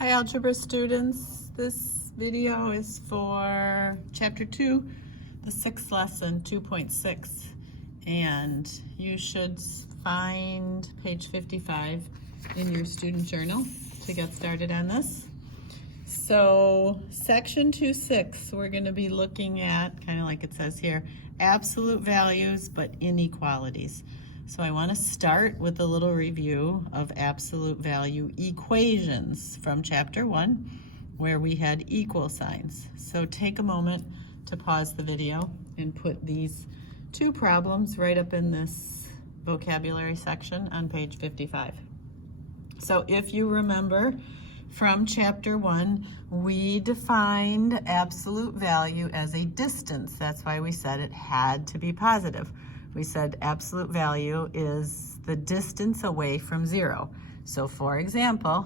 Hi algebra students, this video is for chapter 2, the 6th lesson 2.6, and you should find page 55 in your student journal to get started on this. So section 2.6, we're going to be looking at, kind of like it says here, absolute values but inequalities. So I want to start with a little review of absolute value equations from chapter 1, where we had equal signs. So take a moment to pause the video and put these two problems right up in this vocabulary section on page 55. So if you remember from chapter 1, we defined absolute value as a distance. That's why we said it had to be positive. We said absolute value is the distance away from 0. So for example,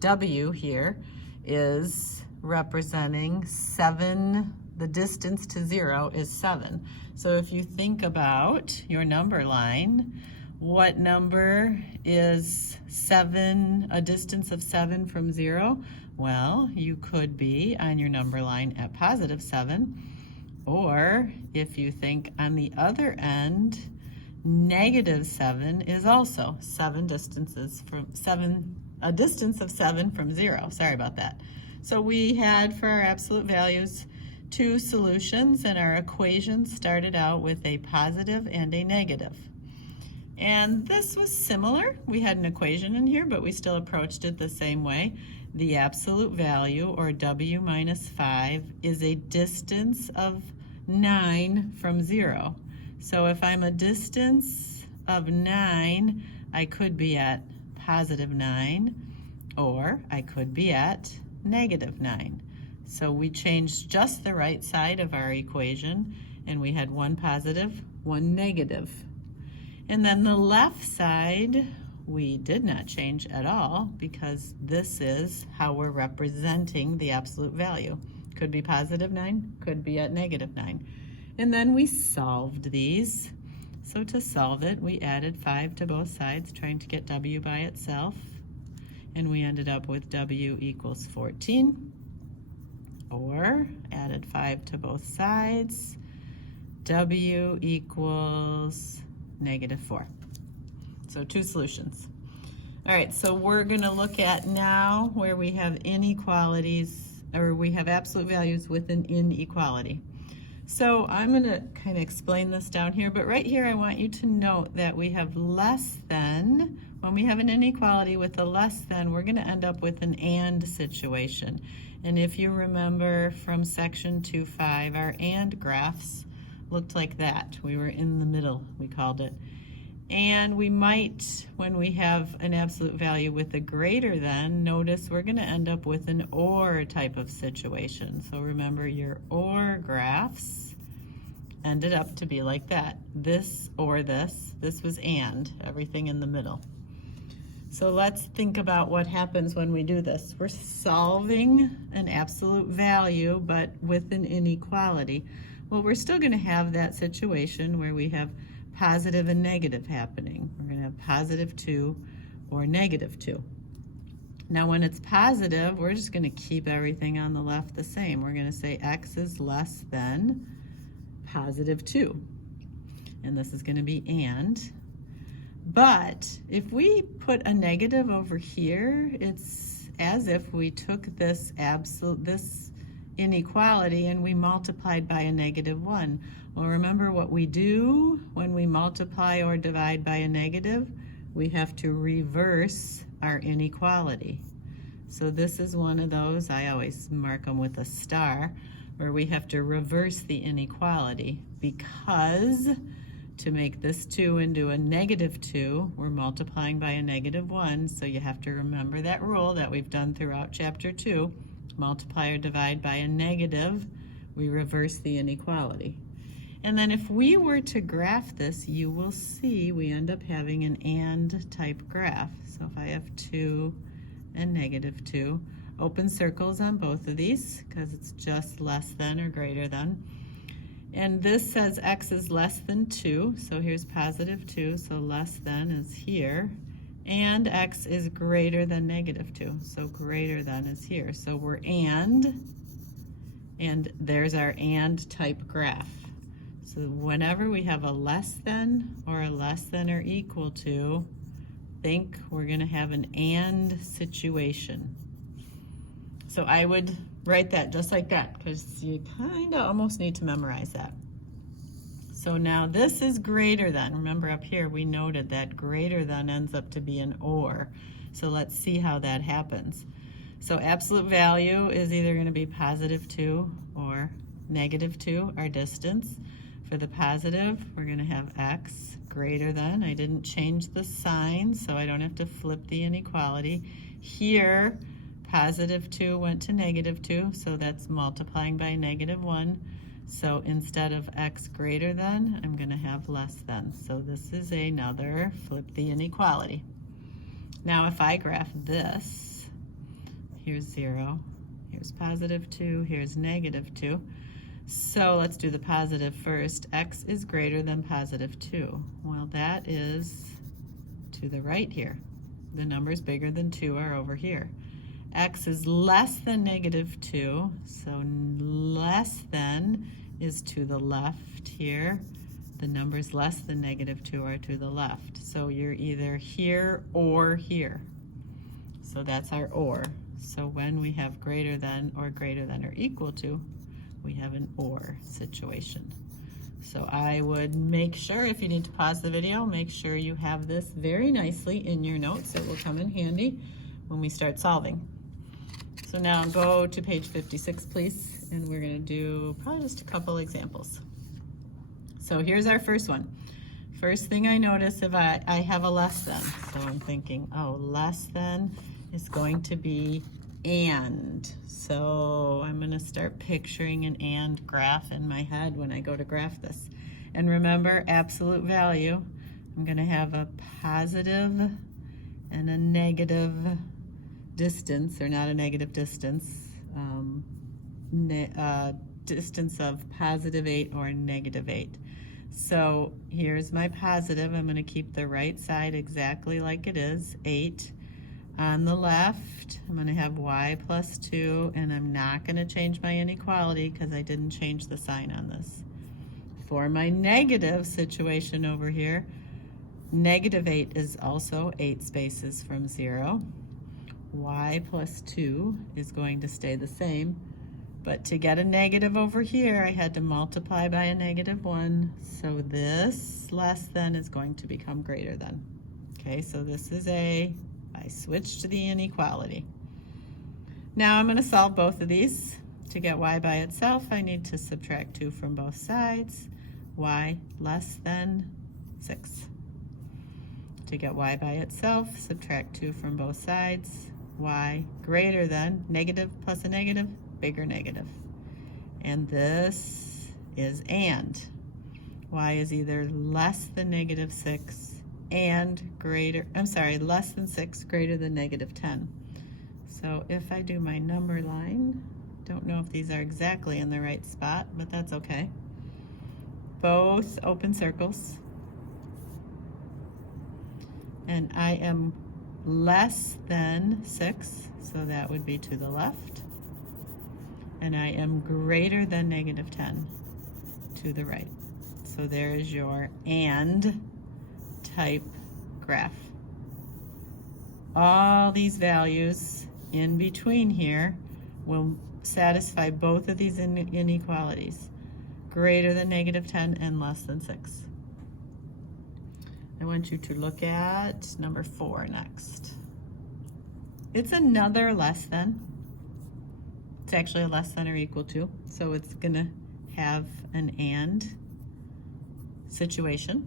W here is representing 7, the distance to 0 is 7. So if you think about your number line, what number is 7, a distance of 7 from 0? Well, you could be on your number line at positive 7. Or if you think on the other end, negative 7 is also a distance of 7 from 0. Sorry about that. So we had for our absolute values two solutions, and our equation started out with a positive and a negative. And this was similar. We had an equation in here, but we still approached it the same way. The absolute value, or W minus 5, is a distance of 9 from 0. So if I'm a distance of 9, I could be at positive 9, or I could be at negative 9. So we changed just the right side of our equation, and we had one positive, one negative. And then the left side, we did not change at all, because this is how we're representing the absolute value. Could be positive 9, could be at negative 9. And then we solved these. So to solve it, we added 5 to both sides, trying to get W by itself. And we ended up with W equals 14. Or added 5 to both sides, W equals negative 4. So two solutions. All right, so we're going to look at now where we have inequalities, or we have absolute values with an inequality. So I'm going to kind of explain this down here, but right here I want you to note that we have less than. When we have an inequality with a less than, we're going to end up with an and situation. And if you remember from section 2.5, our and graphs looked like that. We were in the middle, we called it. And we might, when we have an absolute value with a greater than, notice we're going to end up with an or type of situation. So remember, your or graphs ended up to be like that. This or this was and, everything in the middle. So let's think about what happens when we do this. We're solving an absolute value, but with an inequality. Well, we're still going to have that situation where we have positive and negative happening. We're going to have positive 2 or negative 2. Now when it's positive, we're just going to keep everything on the left the same. We're going to say x is less than positive 2. And this is going to be and. But if we put a negative over here, it's as if we took this inequality and we multiplied by a negative 1. Well, remember what we do when we multiply or divide by a negative? We have to reverse our inequality. So this is one of those, I always mark them with a star, where we have to reverse the inequality, because to make this 2 into a negative 2, we're multiplying by a negative 1, so you have to remember that rule that we've done throughout chapter 2. Multiply or divide by a negative, we reverse the inequality. And then if we were to graph this, you will see we end up having an and type graph. So if I have 2 and negative 2, open circles on both of these because it's just less than or greater than. And this says x is less than 2, so here's positive 2, so less than is here. and x is greater than negative 2. So greater than is here. So we're and there's our and type graph. So whenever we have a less than or a less than or equal to, think we're going to have an and situation. So I would write that just like that, because you kind of almost need to memorize that. So now this is greater than. Remember up here we noted that greater than ends up to be an or. So let's see how that happens. So absolute value is either going to be positive 2 or negative 2, our distance. For the positive, we're going to have x greater than. I didn't change the sign, so I don't have to flip the inequality. Here, positive 2 went to negative 2, so that's multiplying by negative 1. So instead of x greater than, I'm going to have less than. So this is another flip the inequality. Now if I graph this, here's 0, here's positive 2, here's negative 2. So let's do the positive first. X is greater than positive 2. Well, that is to the right here. The numbers bigger than 2 are over here. X is less than negative 2, so less than is to the left here. The numbers less than negative 2 are to the left. So you're either here or here. So that's our or. So when we have greater than or equal to, we have an or situation. So I would make sure, if you need to pause the video, make sure you have this very nicely in your notes. It will come in handy when we start solving. So now go to page 56, please, and we're going to do probably just a couple examples. So here's our first one. First thing I notice, if I have a less than, so I'm thinking, oh, less than is going to be and. So I'm going to start picturing an and graph in my head when I go to graph this. And remember, absolute value, I'm going to have a positive and a negative distance, or not a negative distance, distance of positive 8 or negative 8. So here's my positive. I'm going to keep the right side exactly like it is, 8. On the left, I'm going to have y plus 2, and I'm not going to change my inequality because I didn't change the sign on this. For my negative situation over here, negative 8 is also 8 spaces from 0. Y plus 2 is going to stay the same, but to get a negative over here, I had to multiply by a negative 1, so this less than is going to become greater than. Okay, so this is I switched to the inequality. Now I'm going to solve both of these. To get y by itself, I need to subtract 2 from both sides. Y less than 6. To get y by itself, subtract 2 from both sides. Y greater than, negative plus a negative, bigger negative. And this is and. Y is either less than negative 6 and less than 6, greater than negative 10. So if I do my number line, don't know if these are exactly in the right spot, but that's okay. Both open circles. And I am less than 6, so that would be to the left. And I am greater than negative 10 to the right. So there is your and type graph. All these values in between here will satisfy both of these inequalities, greater than negative 10 and less than 6. I want you to look at number 4 next. It's another less than. It's actually a less than or equal to, so it's going to have an and situation.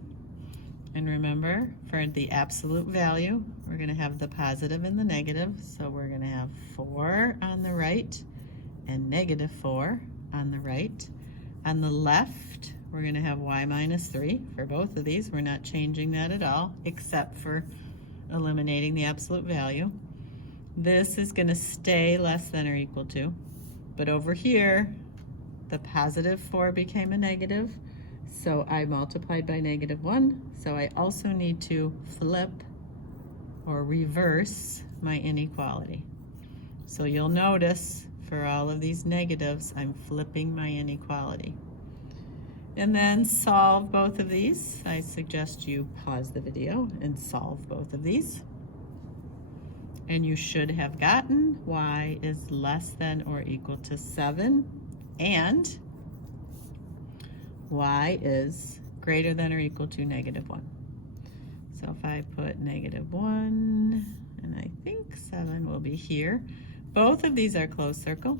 And remember, for the absolute value, we're going to have the positive and the negative. So we're going to have 4 on the right and negative 4 on the right. On the left, we're going to have y minus 3 for both of these. We're not changing that at all, except for eliminating the absolute value. This is going to stay less than or equal to. But over here, the positive 4 became a negative. So I multiplied by negative 1, so I also need to flip or reverse my inequality. So you'll notice for all of these negatives, I'm flipping my inequality. And then solve both of these. I suggest you pause the video and solve both of these. And you should have gotten y is less than or equal to 7 and y is greater than or equal to -1. So if I put -1, and I think 7 will be here. Both of these are closed circle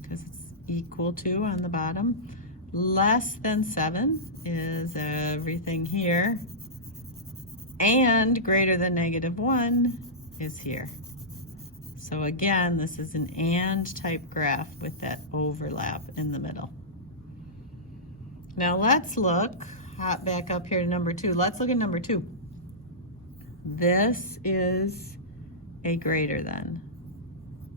because it's equal to on the bottom. Less than 7 is everything here. And greater than -1 is here. So again, this is an and type graph with that overlap in the middle. Now let's look, hop back up here to number 2. Let's look at number 2. This is a greater than.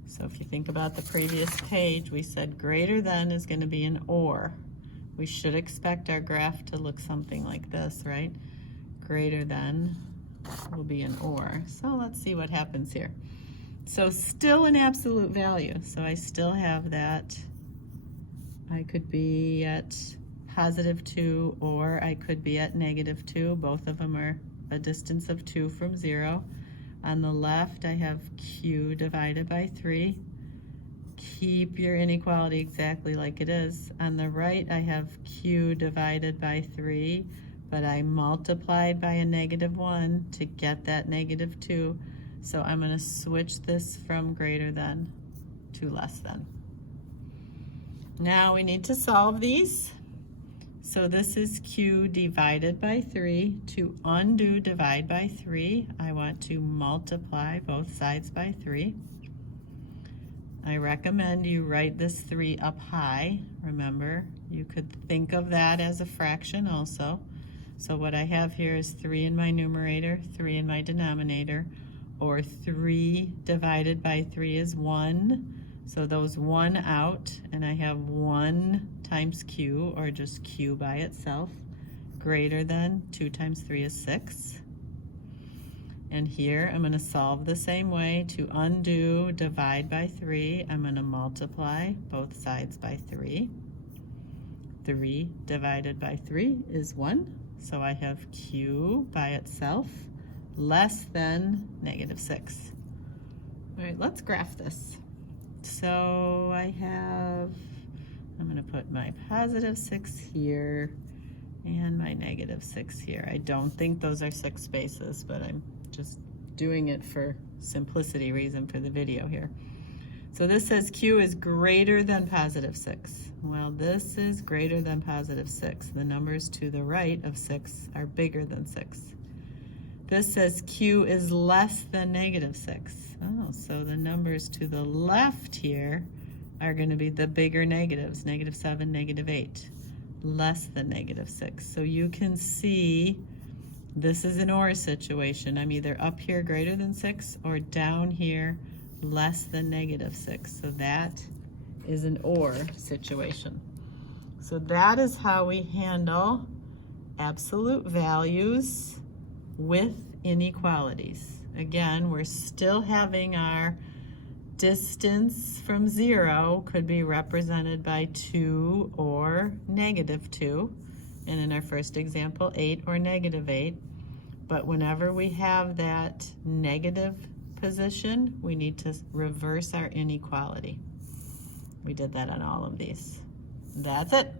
So if you think about the previous page, we said greater than is going to be an or. We should expect our graph to look something like this, right? Greater than will be an or. So let's see what happens here. So still an absolute value. So I still have that. I could be at +2 or I could be at -2. Both of them are a distance of 2 from 0. On the left, I have q divided by 3. Keep your inequality exactly like it is. On the right, I have q divided by 3, but I multiplied by a -1 to get that -2. So I'm going to switch this from greater than to less than. Now we need to solve these. So this is q divided by 3. To undo divide by 3, I want to multiply both sides by 3. I recommend you write this 3 up high. Remember, you could think of that as a fraction also. So what I have here is 3 in my numerator, 3 in my denominator, or 3 divided by 3 is 1. So those 1 out, and I have 1 times q, or just q by itself, greater than 2 times 3 is 6. And here I'm going to solve the same way. To undo divide by 3, I'm going to multiply both sides by 3. 3 divided by 3 is 1. So I have q by itself less than -6. All right, let's graph this. So I'm going to put my +6 here and my -6 here. I don't think those are 6 spaces, but I'm just doing it for simplicity reason for the video here. So this says q is greater than +6. Well, this is greater than +6. The numbers to the right of 6 are bigger than 6. This says q is less than -6. Oh, so the numbers to the left here are going to be the bigger negatives, -7, -8, less than -6. So you can see this is an or situation. I'm either up here greater than 6 or down here less than -6. So that is an or situation. So that is how we handle absolute values with inequalities. Again, we're still having our distance from 0 could be represented by 2 or -2. And in our first example, 8 or -8. But whenever we have that negative position, we need to reverse our inequality. We did that on all of these. That's it.